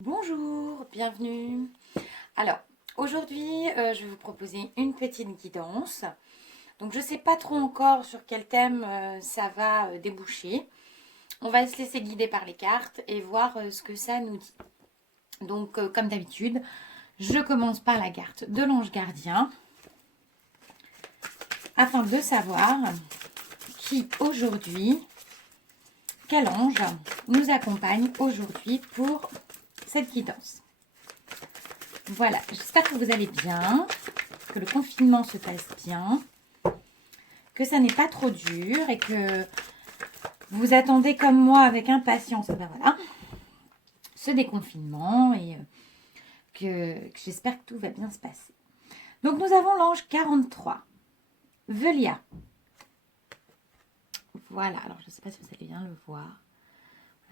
Bonjour, bienvenue. Alors, aujourd'hui, je vais vous proposer une petite guidance. Donc, je ne sais pas trop encore sur quel thème ça va déboucher. On va se laisser guider par les cartes et voir ce que ça nous dit. Donc, comme d'habitude, je commence par la carte de l'ange gardien afin de savoir qui aujourd'hui, quel ange nous accompagne aujourd'hui pour cette guidance. Voilà, j'espère que vous allez bien, que le confinement se passe bien, que ça n'est pas trop dur et que vous attendez comme moi avec impatience voilà, ce déconfinement et que j'espère que tout va bien se passer. Donc nous avons l'ange 43, Velia. Voilà, alors je ne sais pas si vous allez bien le voir.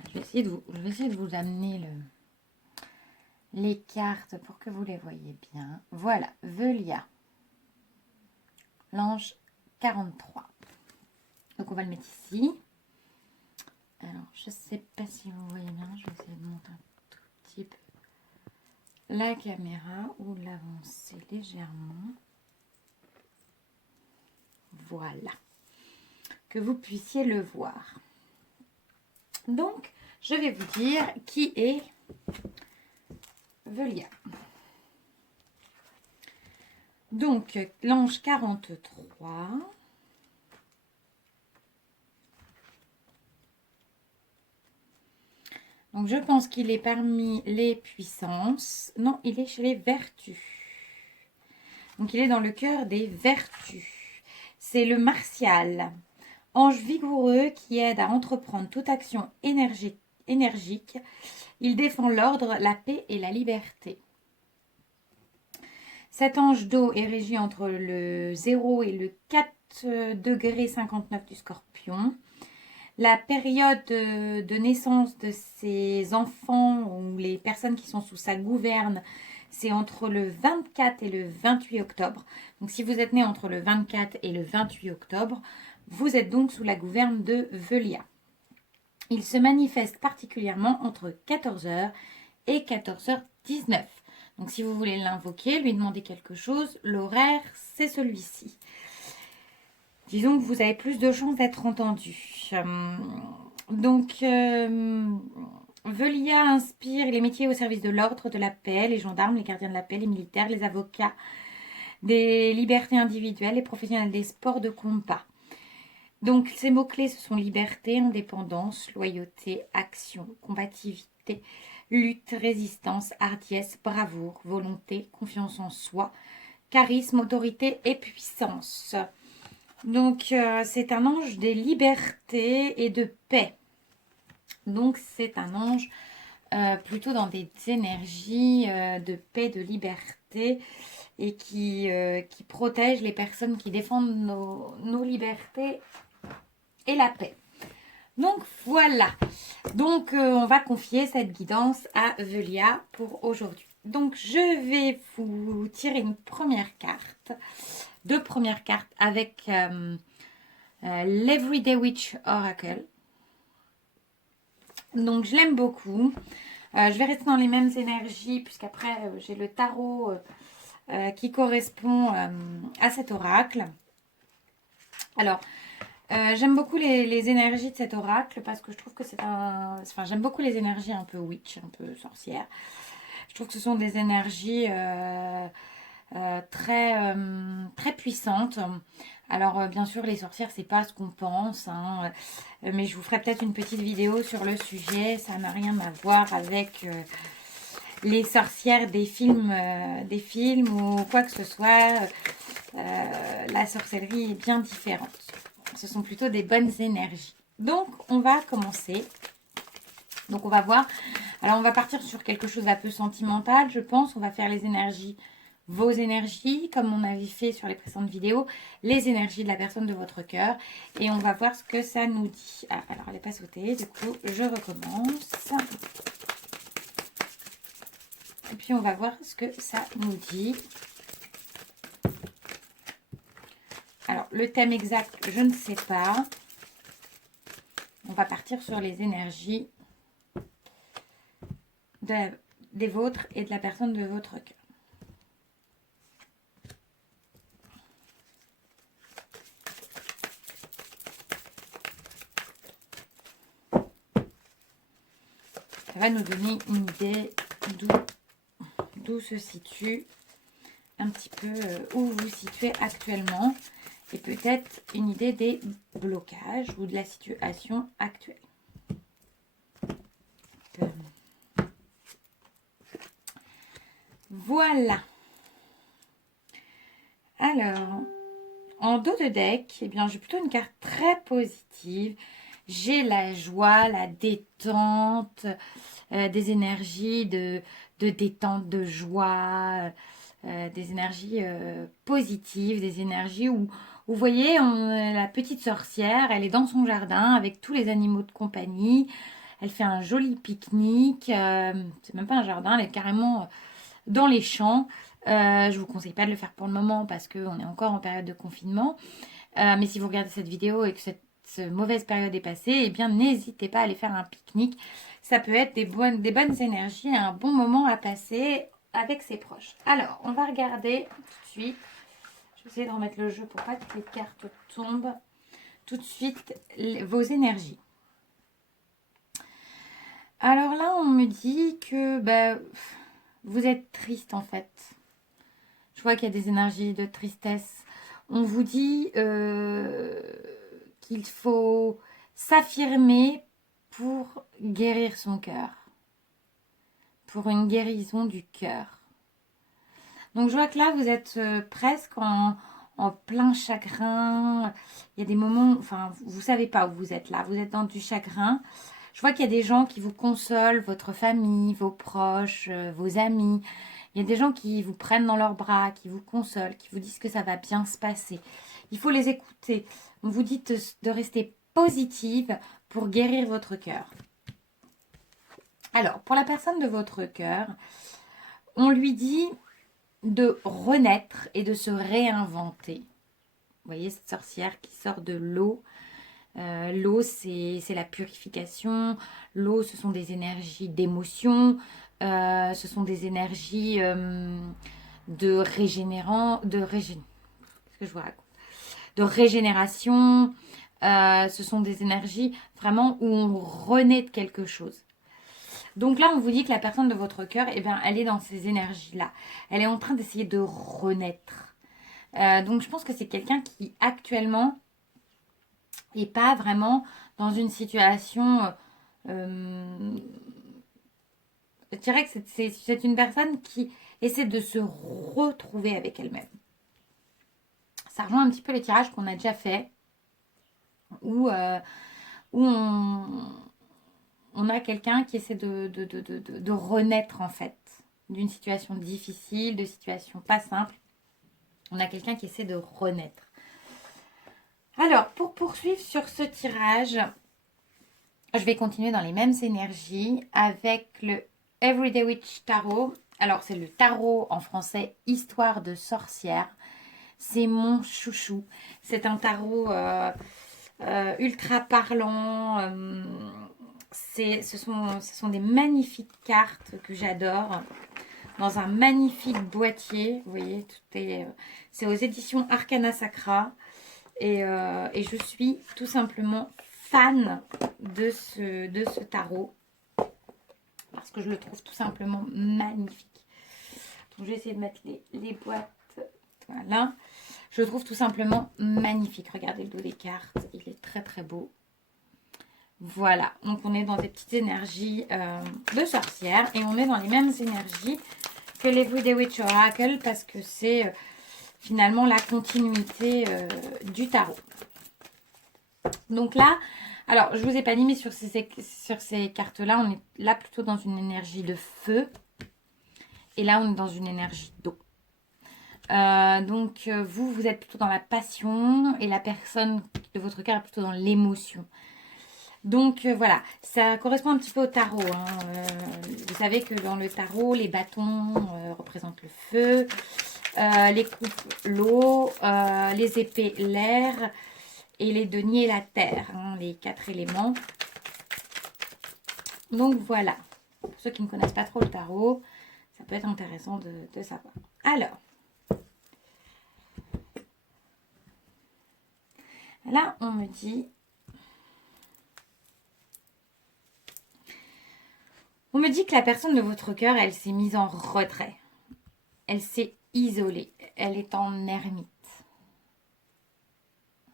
Je vais essayer de vous amener les cartes pour que vous les voyez bien. Voilà, Velia, l'ange 43. Donc on va le mettre ici. Alors je ne sais pas si vous voyez bien, je vais essayer de monter un tout petit peu la caméra ou l'avancer légèrement. Voilà, que vous puissiez le voir. Donc je vais vous dire qui est Velia. Donc l'ange 43. Donc je pense qu'il est parmi les puissances. Non, il est chez les vertus. Donc il est dans le cœur des vertus. C'est le martial. Ange vigoureux qui aide à entreprendre toute action énergique. Il défend l'ordre, la paix et la liberté. Cet ange d'eau est régi entre le 0 et le 4 degrés 59 du Scorpion. La période de naissance de ces enfants ou les personnes qui sont sous sa gouverne, c'est entre le 24 et le 28 octobre. Donc si vous êtes né entre le 24 et le 28 octobre, vous êtes donc sous la gouverne de Velia. Il se manifeste particulièrement entre 14h et 14h19. Donc si vous voulez l'invoquer, lui demander quelque chose, l'horaire, c'est celui-ci. Disons que vous avez plus de chances d'être entendu. Velia inspire les métiers au service de l'ordre, de la paix, les gendarmes, les gardiens de la paix, les militaires, les avocats, des libertés individuelles, les professionnels des sports de combat. Donc ces mots-clés, ce sont liberté, indépendance, loyauté, action, combativité, lutte, résistance, hardiesse, bravoure, volonté, confiance en soi, charisme, autorité et puissance. Donc, c'est un ange des libertés et de paix. Donc, c'est un ange plutôt dans des énergies de paix, de liberté et qui protège les personnes qui défendent nos libertés et la paix. Donc, voilà. Donc, on va confier cette guidance à Velia pour aujourd'hui. Donc, je vais vous tirer une première carte. Deux premières cartes avec l'Everyday Witch Oracle. Donc je l'aime beaucoup. Je vais rester dans les mêmes énergies puisqu'après j'ai le tarot qui correspond à cet oracle. Alors j'aime beaucoup les énergies de cet oracle parce que je trouve que c'est un... Enfin j'aime beaucoup les énergies un peu witch, un peu sorcière. Je trouve que ce sont des énergies très puissantes. Alors bien sûr les sorcières c'est pas ce qu'on pense hein, mais je vous ferai peut-être une petite vidéo sur le sujet. Ça n'a rien à voir avec les sorcières des films ou quoi que ce soit. La sorcellerie est bien différente. Ce sont plutôt des bonnes énergies. Donc on va commencer. Donc on va voir. Alors on va partir sur quelque chose d'un peu sentimental je pense. On va faire les énergies, vos énergies, comme on avait fait sur les précédentes vidéos, les énergies de la personne de votre cœur. Et on va voir ce que ça nous dit. Ah, alors, elle n'est pas sautée, du coup, je recommence. Et puis, on va voir ce que ça nous dit. Alors, le thème exact, je ne sais pas. On va partir sur les énergies de des vôtres et de la personne de votre cœur. Ça va nous donner une idée d'où se situe un petit peu, où vous vous situez actuellement. Et peut-être une idée des blocages ou de la situation actuelle. Voilà. Alors, en dos de deck, eh bien, j'ai plutôt une carte très positive. J'ai la joie, la détente, des énergies de détente, de joie, des énergies positives, des énergies où, vous voyez, la petite sorcière, elle est dans son jardin avec tous les animaux de compagnie. Elle fait un joli pique-nique. C'est même pas un jardin, elle est carrément dans les champs. Je vous conseille pas de le faire pour le moment parce qu'on est encore en période de confinement. Mais si vous regardez cette vidéo et que cette mauvaise période est passée, eh bien n'hésitez pas à aller faire un pique-nique. Ça peut être des bonnes énergies et un bon moment à passer avec ses proches. Alors, on va regarder tout de suite. Je vais essayer de remettre le jeu pour pas que les cartes tombent. Tout de suite, vos énergies. Alors là, on me dit que vous êtes triste en fait. Je vois qu'il y a des énergies de tristesse. On vous dit qu'il faut s'affirmer pour guérir son cœur. Pour une guérison du cœur. Donc je vois que là, vous êtes presque en plein chagrin. Il y a des moments, enfin, vous ne savez pas où vous êtes là. Vous êtes dans du chagrin. Je vois qu'il y a des gens qui vous consolent, votre famille, vos proches, vos amis. Il y a des gens qui vous prennent dans leurs bras, qui vous consolent, qui vous disent que ça va bien se passer. Il faut les écouter. On vous dit de rester positive pour guérir votre cœur. Alors, pour la personne de votre cœur, on lui dit de renaître et de se réinventer. Vous voyez cette sorcière qui sort de l'eau. L'eau, c'est la purification. L'eau, ce sont des énergies d'émotion. Ce sont des énergies de qu'est-ce que je vous raconte, de régénération. Ce sont des énergies vraiment où on renaît de quelque chose. Donc là, on vous dit que la personne de votre cœur, eh bien, elle est dans ces énergies-là. Elle est en train d'essayer de renaître. Donc je pense que c'est quelqu'un qui actuellement n'est pas vraiment dans une situation... je dirais que c'est une personne qui essaie de se retrouver avec elle-même. Ça rejoint un petit peu les tirages qu'on a déjà fait, où on a quelqu'un qui essaie de renaître en fait, d'une situation difficile, de situation pas simple. On a quelqu'un qui essaie de renaître. Alors, pour poursuivre sur ce tirage, je vais continuer dans les mêmes énergies avec le Everyday Witch Tarot. Alors, c'est le tarot en français, Histoire de sorcière. C'est mon chouchou. C'est un tarot ultra parlant. Ce sont des magnifiques cartes que j'adore. Dans un magnifique boîtier. Vous voyez, tout est... c'est aux éditions Arcana Sacra. Et je suis tout simplement fan de ce tarot. Parce que je le trouve tout simplement magnifique. Donc, je vais essayer de mettre les boîtes. Voilà. Je le trouve tout simplement magnifique. Regardez le dos des cartes. Il est très très beau. Voilà. Donc, on est dans des petites énergies de sorcière. Et on est dans les mêmes énergies que les Everyday Witch Oracle. Parce que c'est finalement la continuité du tarot. Donc là, alors je vous ai pas dit, mais sur ces cartes-là, on est là plutôt dans une énergie de feu. Et là, on est dans une énergie d'eau. Donc, vous êtes plutôt dans la passion et la personne de votre cœur est plutôt dans l'émotion. Donc, voilà, ça correspond un petit peu au tarot. Vous savez que dans le tarot, les bâtons représentent le feu, les coupes l'eau, les épées l'air et les deniers la terre, les 4 éléments. Donc, voilà. Pour ceux qui ne connaissent pas trop le tarot, ça peut être intéressant de savoir. Alors, là, on me dit... On me dit que la personne de votre cœur, elle s'est mise en retrait. Elle s'est isolée. Elle est en ermite.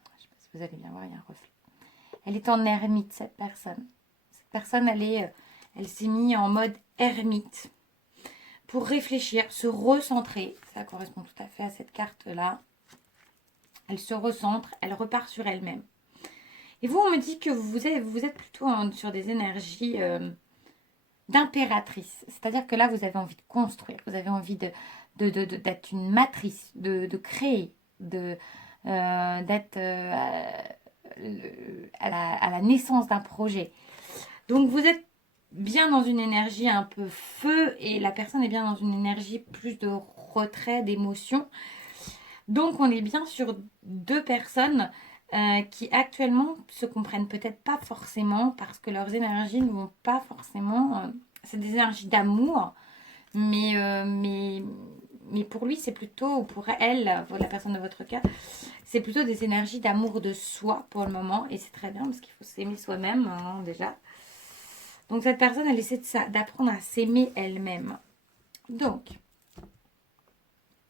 Je ne sais pas si vous allez bien voir, il y a un reflet. Elle est en ermite, cette personne. Cette personne, elle s'est mise en mode ermite pour réfléchir, se recentrer. Ça correspond tout à fait à cette carte-là. Elle se recentre, elle repart sur elle-même. Et vous, on me dit que vous êtes plutôt sur des énergies d'impératrice. C'est-à-dire que là, vous avez envie de construire, vous avez envie d'être une matrice, de créer, d'être à la naissance d'un projet. Donc, vous êtes bien dans une énergie un peu feu et la personne est bien dans une énergie plus de retrait, d'émotion. Donc, on est bien sur deux personnes qui actuellement se comprennent peut-être pas forcément parce que leurs énergies ne vont pas forcément... c'est des énergies d'amour, mais pour lui, c'est plutôt, ou pour elle, la personne de votre cœur, c'est plutôt des énergies d'amour de soi pour le moment. Et c'est très bien parce qu'il faut s'aimer soi-même hein, déjà. Donc cette personne, elle essaie d'apprendre à s'aimer elle-même. Donc,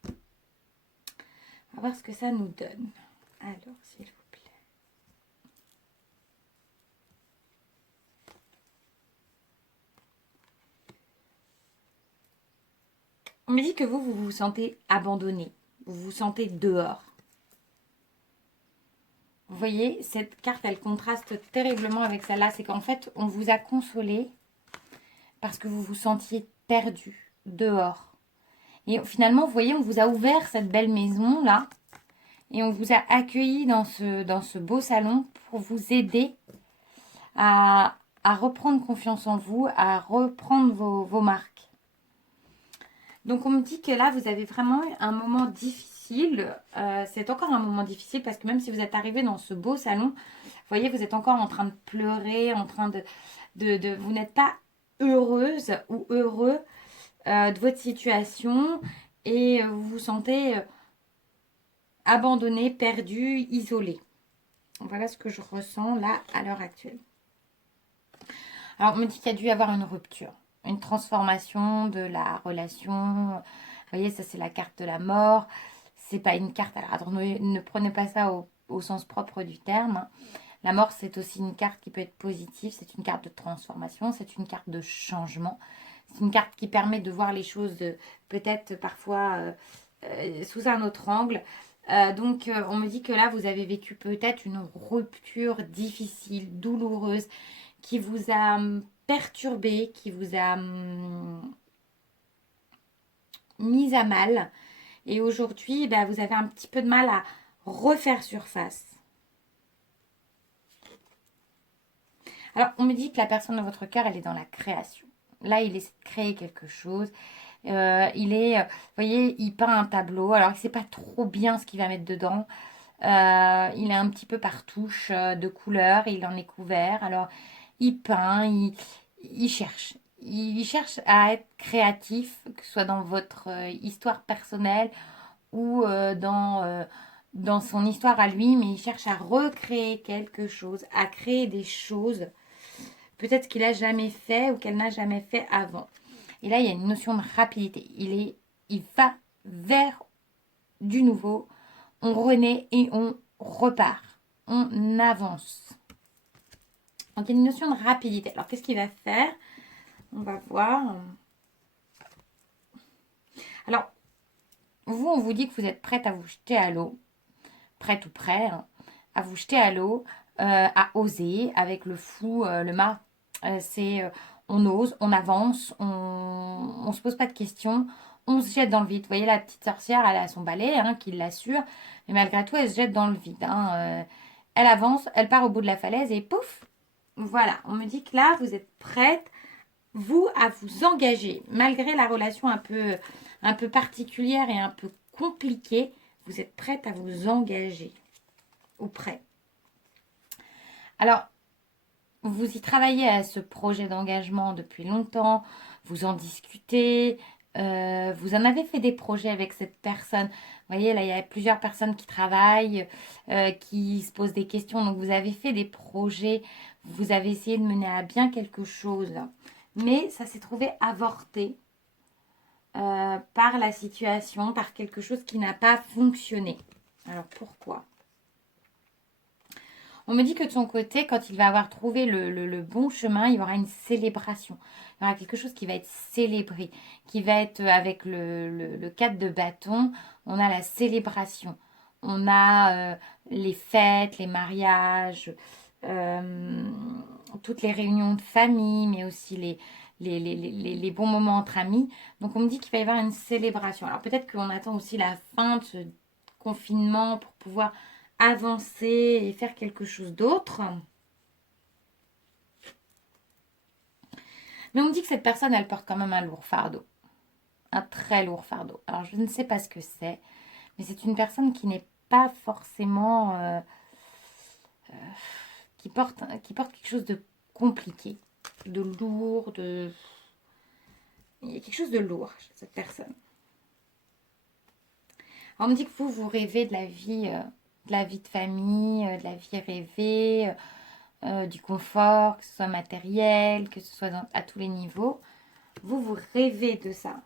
on va voir ce que ça nous donne. Alors, s'il vous plaît. On me dit que vous vous sentez abandonné. Vous vous sentez dehors. Vous voyez, cette carte, elle contraste terriblement avec celle-là. C'est qu'en fait, on vous a consolé parce que vous vous sentiez perdu, dehors. Et finalement, vous voyez, on vous a ouvert cette belle maison-là. Et on vous a accueilli dans ce beau salon pour vous aider à reprendre confiance en vous, à reprendre vos marques. Donc, on me dit que là, vous avez vraiment eu un moment difficile. C'est encore un moment difficile parce que même si vous êtes arrivé dans ce beau salon, vous voyez, vous êtes encore en train de pleurer, en train vous n'êtes pas heureuse ou heureux de votre situation et vous vous sentez abandonné, perdu, isolé. Voilà ce que je ressens là à l'heure actuelle. Alors, on me dit qu'il y a dû y avoir une rupture, une transformation de la relation. Vous voyez, ça c'est la carte de la mort. C'est pas une carte. Alors, ne prenez pas ça au sens propre du terme. La mort, c'est aussi une carte qui peut être positive. C'est une carte de transformation. C'est une carte de changement. C'est une carte qui permet de voir les choses peut-être parfois sous un autre angle. Donc, on me dit que là, vous avez vécu peut-être une rupture difficile, douloureuse, qui vous a perturbé, qui vous a mis à mal. Et aujourd'hui, vous avez un petit peu de mal à refaire surface. Alors, on me dit que la personne de votre cœur, elle est dans la création. Là, il essaie de créer quelque chose. Vous voyez, il peint un tableau. Alors, il ne sait pas trop bien ce qu'il va mettre dedans. Il est un petit peu par touche de couleurs. Il en est couvert. Alors, il peint, il cherche. Il cherche à être créatif, que ce soit dans votre histoire personnelle ou dans son histoire à lui, mais il cherche à recréer quelque chose, à créer des choses, peut-être qu'il n'a jamais fait ou qu'elle n'a jamais fait avant. Et là, il y a une notion de rapidité. Il va vers du nouveau, on renaît et on repart, on avance. Donc, il y a une notion de rapidité. Alors, qu'est-ce qu'il va faire? On va voir. Alors, vous, on vous dit que vous êtes prête à vous jeter à l'eau. Prête ou prêt hein, à vous jeter à l'eau, à oser avec le fou, le mât. On ose, on avance, on ne se pose pas de questions. On se jette dans le vide. Vous voyez, la petite sorcière, elle a son balai hein, qui l'assure. Mais malgré tout, elle se jette dans le vide. Hein. Elle avance, elle part au bout de la falaise et pouf. Voilà, on me dit que là, vous êtes prête, vous, à vous engager. Malgré la relation un peu particulière et un peu compliquée, vous êtes prête à vous engager. Ou prêt. Alors, vous y travaillez à ce projet d'engagement depuis longtemps, vous en discutez, vous en avez fait des projets avec cette personne. Vous voyez, là, il y a plusieurs personnes qui travaillent, qui se posent des questions. Donc, vous avez fait des projets, vous avez essayé de mener à bien quelque chose. Mais ça s'est trouvé avorté par la situation, par quelque chose qui n'a pas fonctionné. Alors, pourquoi? On me dit que de son côté, quand il va avoir trouvé le bon chemin, il y aura une célébration. Il y aura quelque chose qui va être célébré, qui va être avec le 4 de bâton. On a la célébration. On a les fêtes, les mariages, euh, toutes les réunions de famille, mais aussi les bons moments entre amis. Donc on me dit qu'il va y avoir une célébration. Alors peut-être qu'on attend aussi la fin de ce confinement pour pouvoir avancer et faire quelque chose d'autre. Mais on me dit que cette personne, elle porte quand même un lourd fardeau. Un très lourd fardeau. Alors, je ne sais pas ce que c'est, mais c'est une personne qui n'est pas forcément... qui porte quelque chose de compliqué, de lourd, de... Il y a quelque chose de lourd chez cette personne. Alors, on me dit que vous rêvez de la vie de famille, de la vie rêvée, du confort, que ce soit matériel, que ce soit à tous les niveaux. Vous rêvez de ça.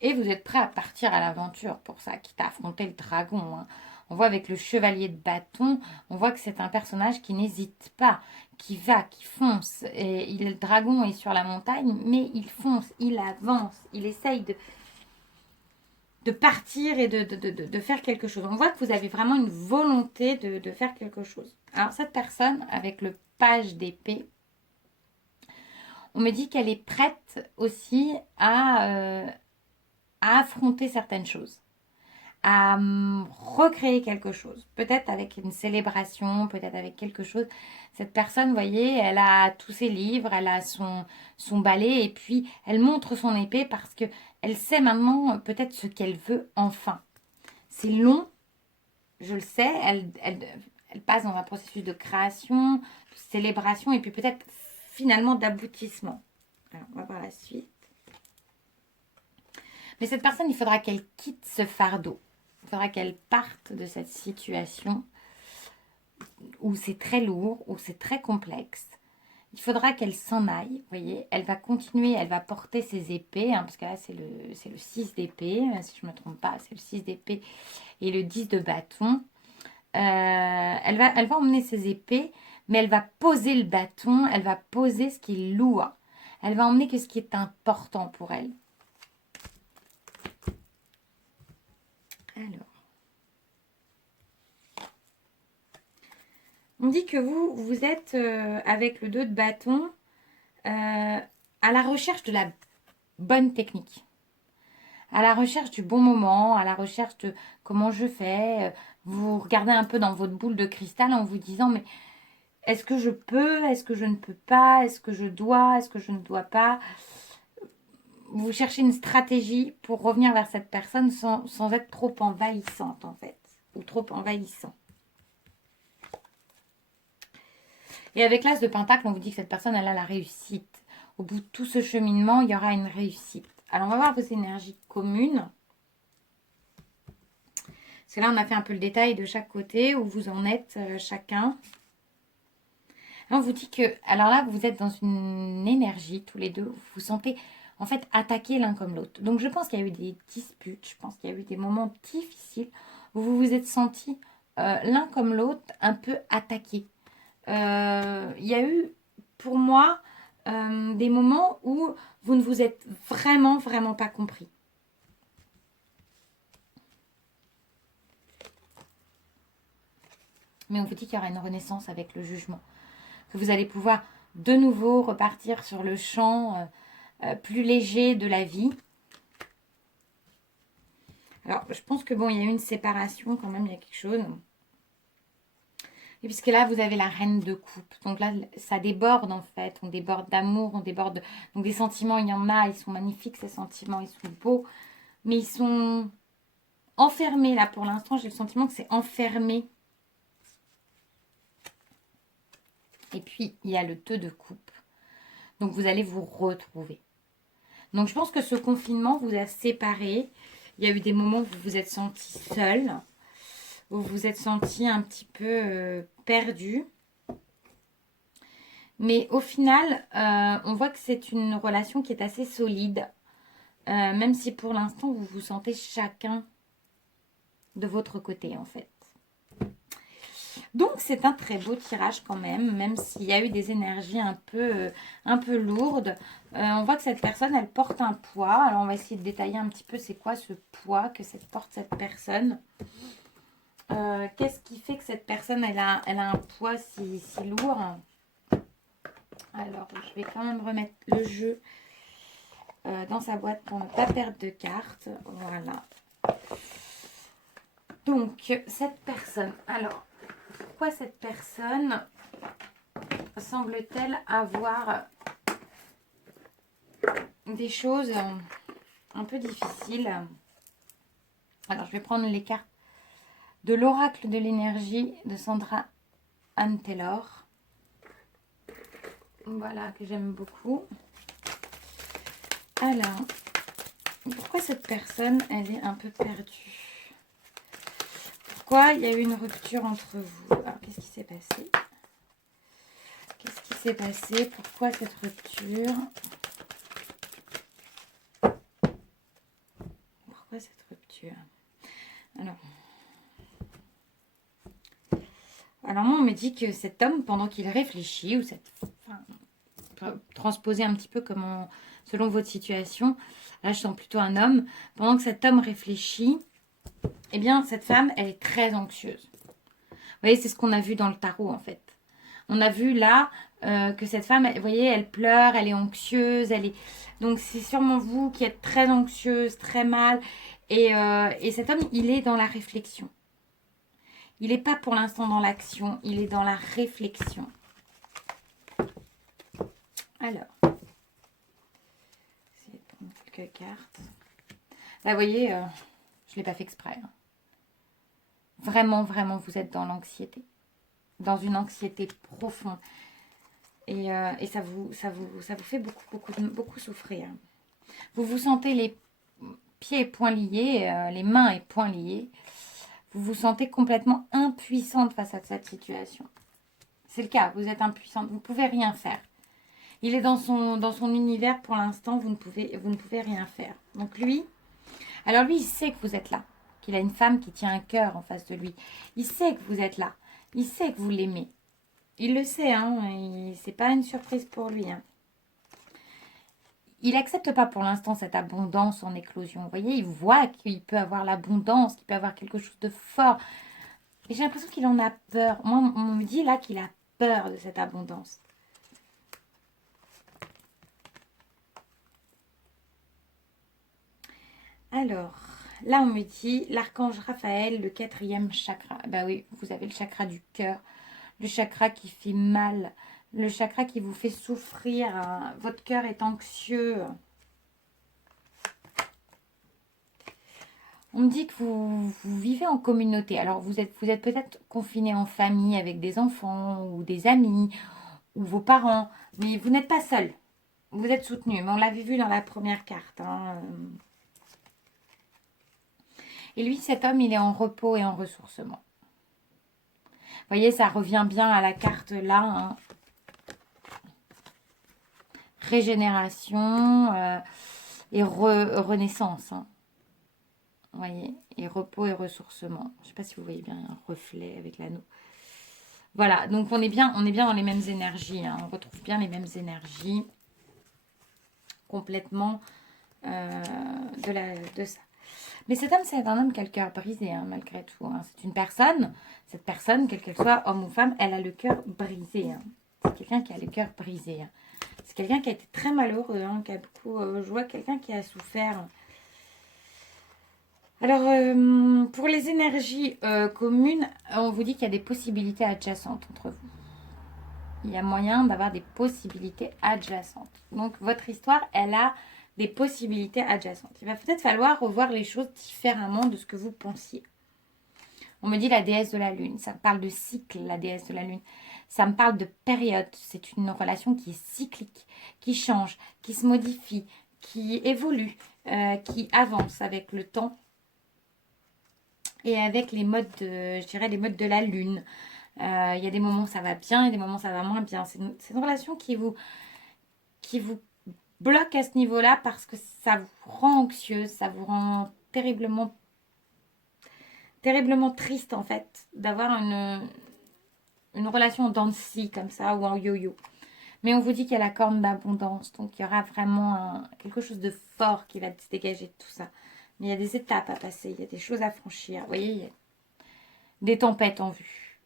Et vous êtes prêt à partir à l'aventure pour ça, quitte à affronter le dragon. Hein. On voit avec le chevalier de bâton, on voit que c'est un personnage qui n'hésite pas, qui va, qui fonce. Et le dragon est sur la montagne, mais il fonce, il avance, il essaye de partir et de faire quelque chose. On voit que vous avez vraiment une volonté de faire quelque chose. Alors cette personne, avec le page d'épée, on me dit qu'elle est prête aussi à affronter certaines choses, à recréer quelque chose. Peut-être avec une célébration, peut-être avec quelque chose. Cette personne, vous voyez, elle a tous ses livres, elle a son balai et puis elle montre son épée parce que elle sait maintenant peut-être ce qu'elle veut enfin. C'est long, je le sais, elle passe dans un processus de création, de célébration et puis peut-être finalement d'aboutissement. Alors, on va voir la suite. Mais cette personne, il faudra qu'elle quitte ce fardeau. Il faudra qu'elle parte de cette situation où c'est très lourd, où c'est très complexe. Il faudra qu'elle s'en aille, vous voyez. Elle va continuer, elle va porter ses épées, hein, parce que là, c'est le 6 d'épée, si je ne me trompe pas, c'est le 6 d'épée et le 10 de bâton. Elle va emmener ses épées, mais elle va poser le bâton, elle va poser ce qui est lourd. Elle va emmener que ce qui est important pour elle. Alors. On dit que vous êtes avec le 2 de bâton à la recherche de la bonne technique, à la recherche du bon moment, à la recherche de comment je fais. Vous regardez un peu dans votre boule de cristal en vous disant mais est-ce que je peux, est-ce que je ne peux pas, est-ce que je dois, est-ce que je ne dois pas. Vous cherchez une stratégie pour revenir vers cette personne sans être trop envahissante en fait, ou trop envahissant. Et avec l'As de Pentacle, on vous dit que cette personne, elle a la réussite. Au bout de tout ce cheminement, il y aura une réussite. Alors, on va voir vos énergies communes. C'est là, on a fait un peu le détail de chaque côté, où vous en êtes chacun. Là, on vous dit que, alors là, vous êtes dans une énergie, tous les deux. Vous vous sentez, en fait, attaqués l'un comme l'autre. Donc, je pense qu'il y a eu des disputes. Je pense qu'il y a eu des moments difficiles où vous vous êtes sentis l'un comme l'autre un peu attaqués. Il y a eu, pour moi, des moments où vous ne vous êtes vraiment, vraiment pas compris. Mais on vous dit qu'il y aura une renaissance avec le jugement. Que vous allez pouvoir de nouveau repartir sur le champ plus léger de la vie. Alors, je pense que bon, il y a eu une séparation quand même, il y a quelque chose. Et puisque là, vous avez la reine de coupe. Donc là, ça déborde en fait. On déborde d'amour, on déborde... Donc des sentiments, il y en a. Ils sont magnifiques, ces sentiments. Ils sont beaux. Mais ils sont enfermés là pour l'instant. J'ai le sentiment que c'est enfermé. Et puis, il y a le 2 de coupe. Donc, vous allez vous retrouver. Donc, je pense que ce confinement vous a séparés. Il y a eu des moments où vous vous êtes senti seul, où vous vous êtes senti un petit peu perdu. Mais au final, on voit que c'est une relation qui est assez solide. Même si pour l'instant, vous vous sentez chacun de votre côté, en fait. Donc, c'est un très beau tirage quand même s'il y a eu des énergies un peu lourdes. On voit que cette personne, elle porte un poids. Alors, on va essayer de détailler un petit peu c'est quoi ce poids que porte cette personne. Qu'est-ce qui fait que cette personne, elle a un poids si lourd? Alors, je vais quand même remettre le jeu dans sa boîte pour ne pas perdre de cartes. Voilà. Donc, cette personne. Alors, pourquoi cette personne semble-t-elle avoir des choses un peu difficiles? Alors, je vais prendre les cartes de l'oracle de l'énergie de Sandra Anne Taylor. Voilà, que j'aime beaucoup. Alors, pourquoi cette personne, elle est un peu perdue? Pourquoi il y a eu une rupture entre vous? Alors, qu'est-ce qui s'est passé? Qu'est-ce qui s'est passé? Pourquoi cette rupture? Pourquoi cette rupture? Alors moi, on me dit que cet homme, pendant qu'il réfléchit, ou transposer un petit peu selon votre situation, là je sens plutôt un homme, pendant que cet homme réfléchit, eh bien cette femme, elle est très anxieuse. Vous voyez, c'est ce qu'on a vu dans le tarot en fait. On a vu là que cette femme, vous voyez, elle pleure, elle est anxieuse, donc c'est sûrement vous qui êtes très anxieuse, très mal, et cet homme, il est dans la réflexion. Il n'est pas pour l'instant dans l'action, il est dans la réflexion. Alors, je vais prendre quelques cartes. Là, vous voyez, je ne l'ai pas fait exprès. Hein. Vraiment, vraiment, vous êtes dans l'anxiété. Dans une anxiété profonde. Et ça vous fait beaucoup souffrir. Vous vous sentez les pieds et poings liés, les mains et poings liés. Vous vous sentez complètement impuissante face à cette situation. C'est le cas, vous êtes impuissante, vous ne pouvez rien faire. Il est dans son univers pour l'instant, vous ne pouvez rien faire. Donc lui, alors lui, il sait que vous êtes là, qu'il a une femme qui tient un cœur en face de lui. Il sait que vous êtes là, il sait que vous l'aimez. Il le sait, hein, c'est pas une surprise pour lui. Hein. Il n'accepte pas pour l'instant cette abondance en éclosion. Vous voyez, il voit qu'il peut avoir l'abondance, qu'il peut avoir quelque chose de fort. Et j'ai l'impression qu'il en a peur. Moi, on me dit là qu'il a peur de cette abondance. Alors, là, on me dit l'archange Raphaël, le 4e chakra. Bah oui, vous avez le chakra du cœur, le chakra qui fait mal, le chakra qui vous fait souffrir. Hein. Votre cœur est anxieux. On me dit que vous vivez en communauté. Alors, vous êtes peut-être confiné en famille avec des enfants ou des amis ou vos parents, mais vous n'êtes pas seul. Vous êtes soutenu, mais on l'avait vu dans la première carte. Hein. Et lui, cet homme, il est en repos et en ressourcement. Vous voyez, ça revient bien à la carte là. Hein. Régénération et renaissance. Hein. Vous voyez, et repos et ressourcement. Je ne sais pas si vous voyez bien un reflet avec l'anneau. Voilà, donc on est bien dans les mêmes énergies. Hein. On retrouve bien les mêmes énergies complètement de ça. Mais cet homme, c'est un homme qui a le cœur brisé, hein, malgré tout. Hein. C'est une personne, cette personne, quelle qu'elle soit, homme ou femme, elle a le cœur brisé. Hein. C'est quelqu'un qui a le cœur brisé. Hein. C'est quelqu'un qui a été très malheureux, hein, qui a beaucoup... je vois quelqu'un qui a souffert. Alors, pour les énergies communes, on vous dit qu'il y a des possibilités adjacentes entre vous. Il y a moyen d'avoir des possibilités adjacentes. Donc, votre histoire, elle a des possibilités adjacentes. Il va peut-être falloir revoir les choses différemment de ce que vous pensiez. On me dit la déesse de la lune. Ça parle de cycle, la déesse de la lune. Ça me parle de période. C'est une relation qui est cyclique, qui change, qui se modifie, qui évolue, qui avance avec le temps et avec les modes, je dirais, les modes de la lune. Il y a des moments où ça va bien et des moments où ça va moins bien. C'est une relation qui vous bloque à ce niveau-là parce que ça vous rend anxieuse, ça vous rend terriblement, terriblement triste en fait d'avoir une relation en dents de scie comme ça ou en yo-yo. Mais on vous dit qu'il y a la corne d'abondance, donc il y aura vraiment quelque chose de fort qui va se dégager de tout ça. Mais il y a des étapes à passer, il y a des choses à franchir. Vous voyez, il y a des tempêtes en vue.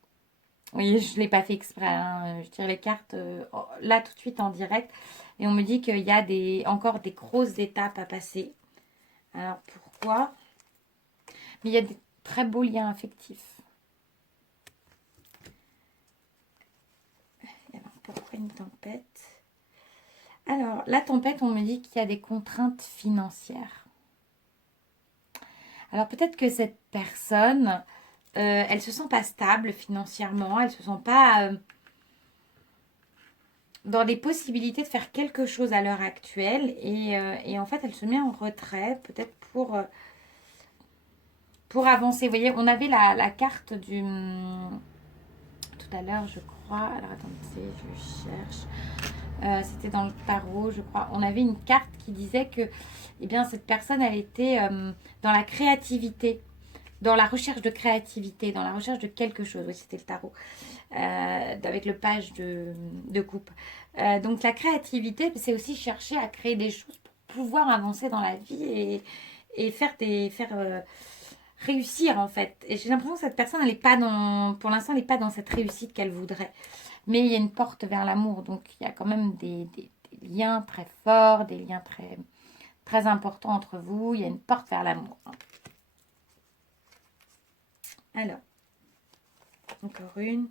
Vous voyez, je ne l'ai pas fait exprès, hein. Je tire les cartes là tout de suite en direct. Et on me dit qu'il y a encore des grosses étapes à passer. Alors pourquoi? Mais il y a des très beaux liens affectifs. Et alors pourquoi une tempête? Alors, la tempête, on me dit qu'il y a des contraintes financières. Alors peut-être que cette personne, elle se sent pas stable financièrement, elle se sent pas dans les possibilités de faire quelque chose à l'heure actuelle et en fait elle se met en retrait peut-être pour avancer. Vous voyez, on avait la carte du tout à l'heure je crois, alors attendez, je cherche. C'était dans le tarot, je crois. On avait une carte qui disait que eh bien, cette personne, elle était dans la créativité, dans la recherche de créativité, dans la recherche de quelque chose. Oui, c'était le tarot, avec le page de coupe. Donc, la créativité, c'est aussi chercher à créer des choses pour pouvoir avancer dans la vie et faire réussir, en fait. Et j'ai l'impression que cette personne, elle n'est pas dans, pour l'instant, elle n'est pas dans cette réussite qu'elle voudrait. Mais il y a une porte vers l'amour, donc il y a quand même des liens très forts, des liens très, très importants entre vous. Il y a une porte vers l'amour. Alors, encore une.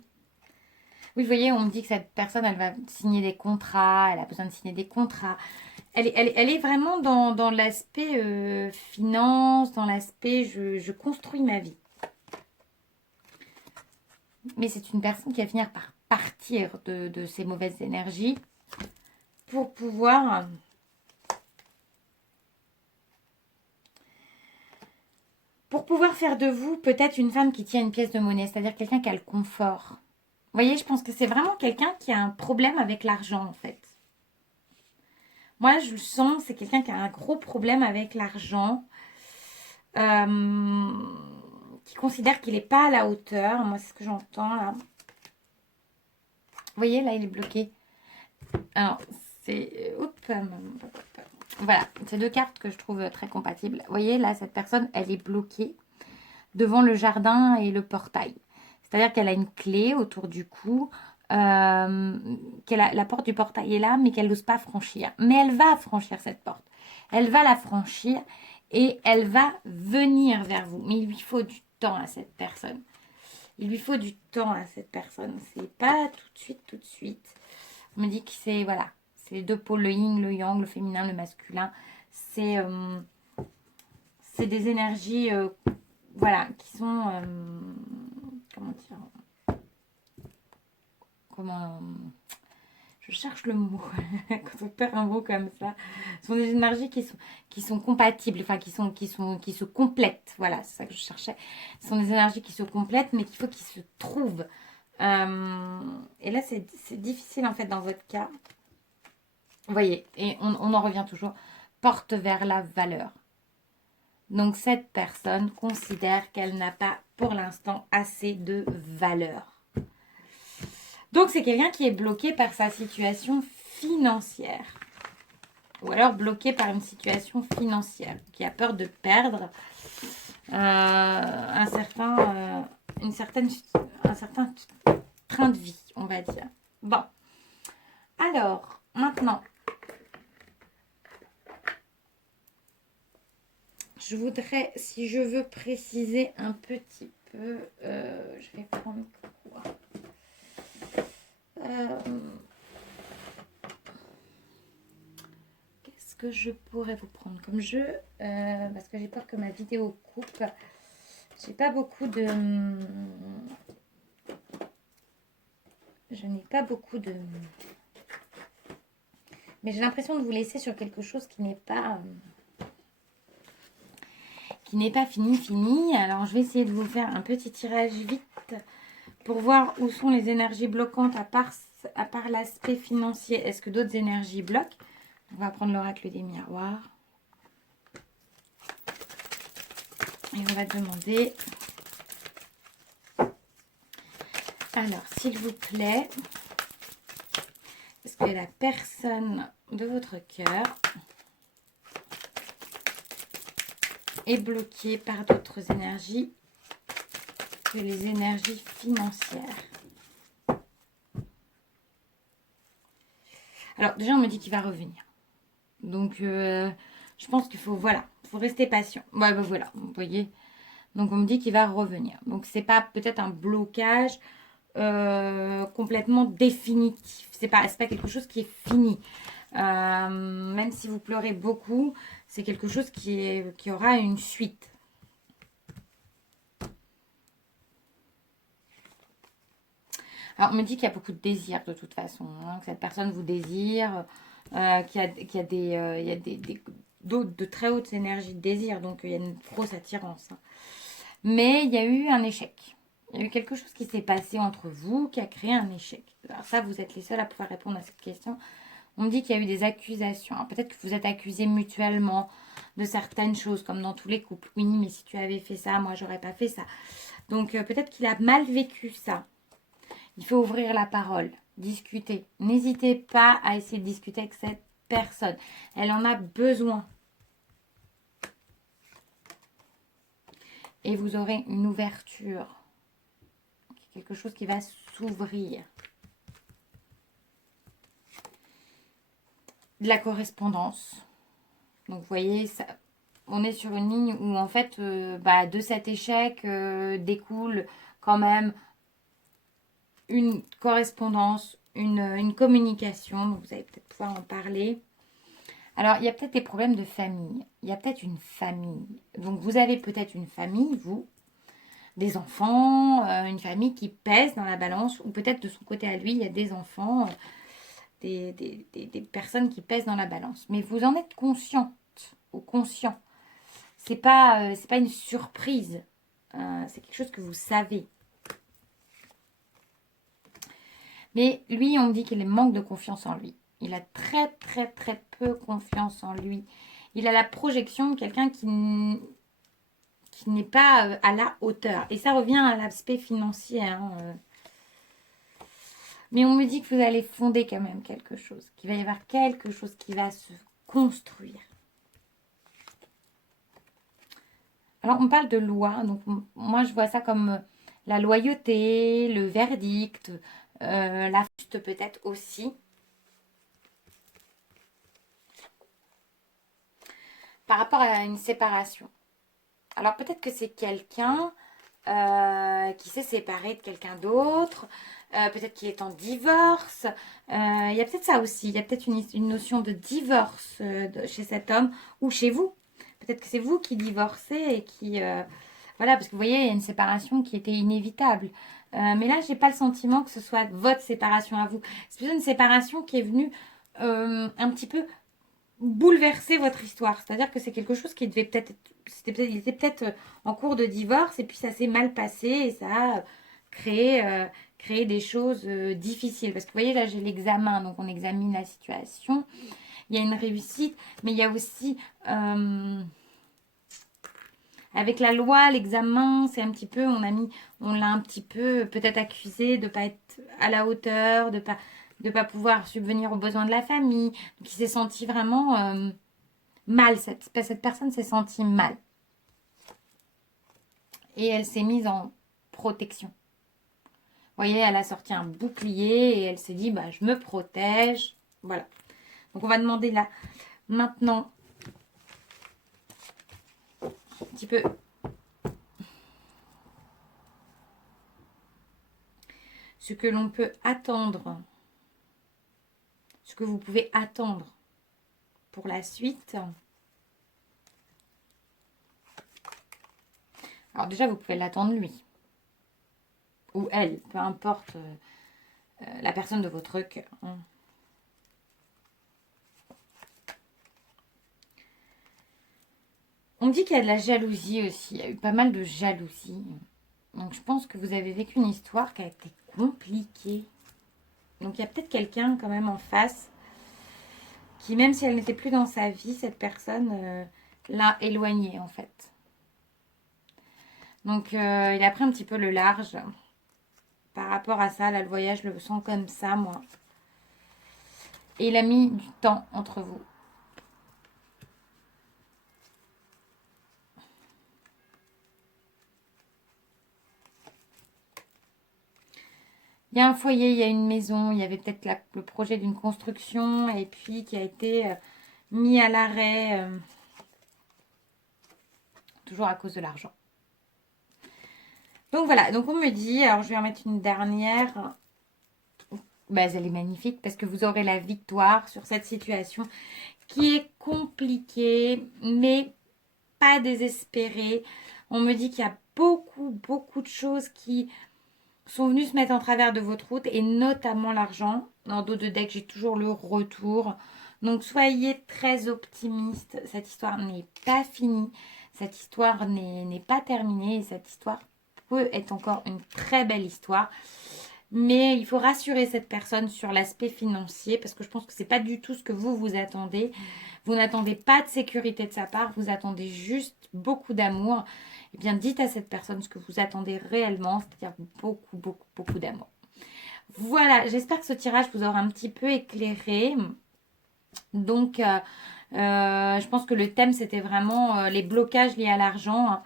Oui, vous voyez, on me dit que cette personne, elle va signer des contrats, elle a besoin de signer des contrats. Elle est vraiment dans l'aspect finance, dans l'aspect je construis ma vie. Mais c'est une personne qui va finir par partir de ces mauvaises énergies pour pouvoir faire de vous peut-être une femme qui tient une pièce de monnaie, c'est-à-dire quelqu'un qui a le confort. Vous voyez, je pense que c'est vraiment quelqu'un qui a un problème avec l'argent en fait. Moi, je le sens, c'est quelqu'un qui a un gros problème avec l'argent, qui considère qu'il n'est pas à la hauteur. Moi, c'est ce que j'entends là. Vous voyez, là, il est bloqué. Alors, c'est... Voilà, c'est deux cartes que je trouve très compatibles. Vous voyez, là, cette personne, elle est bloquée devant le jardin et le portail. C'est-à-dire qu'elle a une clé autour du cou, la porte du portail est là, mais qu'elle n'ose pas franchir. Mais elle va franchir cette porte. Elle va la franchir et elle va venir vers vous. Mais il lui faut du temps à cette personne. Il lui faut du temps à cette personne. C'est pas tout de suite, tout de suite. On me dit que c'est, voilà, c'est les deux pôles, le yin, le yang, le féminin, le masculin. C'est des énergies, voilà, qui sont, comment dire, comment, je cherche le mot, quand on perd un mot comme ça, ce sont des énergies qui sont compatibles, enfin qui se complètent, voilà, c'est ça que je cherchais. Ce sont des énergies qui se complètent, mais qu'il faut qu'ils se trouvent. Et là, c'est difficile en fait dans votre cas. Vous voyez, et on en revient toujours, porte vers la valeur. Donc cette personne considère qu'elle n'a pas pour l'instant assez de valeur. Donc c'est quelqu'un qui est bloqué par sa situation financière. Ou alors bloqué par une situation financière, qui a peur de perdre un certain train de vie, on va dire. Bon, alors maintenant, je voudrais, si je veux préciser un petit peu, je vais prendre quoi qu'est-ce que je pourrais vous prendre comme jeu, parce que j'ai peur que ma vidéo coupe. J'ai pas beaucoup de Je n'ai pas beaucoup de... Mais j'ai l'impression de vous laisser sur quelque chose qui n'est pas fini. Alors, je vais essayer de vous faire un petit tirage vite pour voir où sont les énergies bloquantes à part l'aspect financier. Est-ce que d'autres énergies bloquent? On va prendre l'oracle des miroirs. Et on va demander... Alors, s'il vous plaît, est-ce que la personne de votre cœur est bloquée par d'autres énergies que les énergies financières? Alors, déjà, on me dit qu'il va revenir. Donc, je pense qu'il faut, voilà, faut rester patient. Ouais, ben voilà, vous voyez. Donc, on me dit qu'il va revenir. Donc, c'est pas peut-être un blocage complètement définitif. C'est pas quelque chose qui est fini. Même si vous pleurez beaucoup, c'est quelque chose qui aura une suite. Alors, on me dit qu'il y a beaucoup de désir de toute façon, hein, que cette personne vous désire, qu'il y a d'autres de très hautes énergies de désir, donc il y a une grosse attirance. Hein. Mais il y a eu un échec. Il y a eu quelque chose qui s'est passé entre vous qui a créé un échec. Alors ça, vous êtes les seuls à pouvoir répondre à cette question. On me dit qu'il y a eu des accusations. Peut-être que vous êtes accusés mutuellement de certaines choses, comme dans tous les couples. Oui, mais si tu avais fait ça, moi, j'aurais pas fait ça. Donc, peut-être qu'il a mal vécu ça. Il faut ouvrir la parole, discuter. N'hésitez pas à essayer de discuter avec cette personne. Elle en a besoin. Et vous aurez une ouverture. Quelque chose qui va s'ouvrir. De la correspondance. Donc, vous voyez, ça, on est sur une ligne où, en fait, de cet échec découle quand même une correspondance, une communication. Donc, vous allez peut-être pouvoir en parler. Alors, il y a peut-être des problèmes de famille. Il y a peut-être une famille. Donc, vous avez peut-être une famille, vous, des enfants, une famille qui pèse dans la balance. Ou peut-être de son côté à lui, il y a des enfants, des personnes qui pèsent dans la balance. Mais vous en êtes consciente ou conscient. C'est pas une surprise. C'est quelque chose que vous savez. Mais lui, on me dit qu'il manque de confiance en lui. Il a très, très, très peu confiance en lui. Il a la projection de quelqu'un qui n'est pas à la hauteur. Et ça revient à l'aspect financier. Hein. Mais on me dit que vous allez fonder quand même quelque chose. Qu'il va y avoir quelque chose qui va se construire. Alors, on parle de loi. Donc, moi, je vois ça comme la loyauté, le verdict, la juste peut-être aussi. Par rapport à une séparation. Alors, peut-être que c'est quelqu'un qui s'est séparé de quelqu'un d'autre. Peut-être qu'il est en divorce. Il y a peut-être ça aussi. Il y a peut-être une notion de divorce chez cet homme ou chez vous. Peut-être que c'est vous qui divorcez et qui... voilà, parce que vous voyez, il y a une séparation qui était inévitable. Mais là, j'ai pas le sentiment que ce soit votre séparation à vous. C'est plutôt une séparation qui est venue un petit peu bouleverser votre histoire. C'est-à-dire que c'est quelque chose qui devait peut-être... il était peut-être en cours de divorce et puis ça s'est mal passé et ça a créé des choses difficiles. Parce que vous voyez, là, j'ai l'examen, donc on examine la situation. Il y a une réussite, mais il y a aussi... avec la loi, l'examen, c'est un petit peu, on l'a un petit peu peut-être accusé de ne pas être à la hauteur, de pas pouvoir subvenir aux besoins de la famille. Donc, il s'est senti vraiment mal. Cette personne s'est sentie mal. Et elle s'est mise en protection. Vous voyez, elle a sorti un bouclier et elle s'est dit, bah, je me protège. Voilà. Donc, on va demander là, maintenant, un petit peu... ce que l'on peut attendre, ce que vous pouvez attendre pour la suite. Alors déjà, vous pouvez l'attendre lui. Ou elle, peu importe la personne de votre cœur. Hein. On me dit qu'il y a de la jalousie aussi. Il y a eu pas mal de jalousie. Donc je pense que vous avez vécu une histoire qui a été compliquée. Donc il y a peut-être quelqu'un quand même en face qui, même si elle n'était plus dans sa vie, cette personne l'a éloignée en fait. Donc il a pris un petit peu le large par rapport à ça. Là, le voyage, je le sens comme ça, moi. Et il a mis du temps entre vous. Il y a un foyer, il y a une maison, il y avait peut-être le projet d'une construction et puis qui a été mis à l'arrêt, toujours à cause de l'argent. Donc voilà, donc on me dit, alors je vais en mettre une dernière. Bah, elle est magnifique parce que vous aurez la victoire sur cette situation qui est compliquée, mais pas désespérée. On me dit qu'il y a beaucoup de choses qui sont venues se mettre en travers de votre route et notamment l'argent. Dans dos de deck, j'ai toujours le retour. Donc soyez très optimiste. Cette histoire n'est pas finie. Cette histoire n'est pas terminée. Et cette histoire peut être encore une très belle histoire. Mais il faut rassurer cette personne sur l'aspect financier parce que je pense que c'est pas du tout ce que vous attendez. Vous n'attendez pas de sécurité de sa part, vous attendez juste beaucoup d'amour. Eh bien, dites à cette personne ce que vous attendez réellement, c'est-à-dire beaucoup d'amour. Voilà, j'espère que ce tirage vous aura un petit peu éclairé. Donc, je pense que le thème, c'était vraiment les blocages liés à l'argent.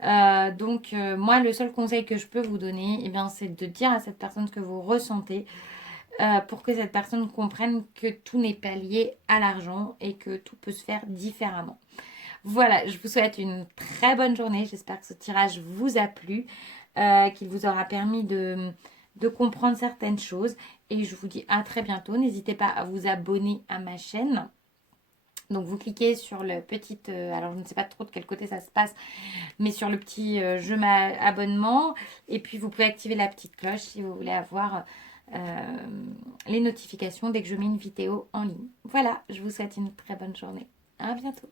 Moi, le seul conseil que je peux vous donner, eh bien, c'est de dire à cette personne ce que vous ressentez pour que cette personne comprenne que tout n'est pas lié à l'argent et que tout peut se faire différemment. Voilà, je vous souhaite une très bonne journée. J'espère que ce tirage vous a plu, qu'il vous aura permis de comprendre certaines choses. Et je vous dis à très bientôt. N'hésitez pas à vous abonner à ma chaîne. Donc vous cliquez sur le petit, alors je ne sais pas trop de quel côté ça se passe, mais sur le petit je m'abonnement. Et puis vous pouvez activer la petite cloche si vous voulez avoir les notifications dès que je mets une vidéo en ligne. Voilà, je vous souhaite une très bonne journée. À bientôt.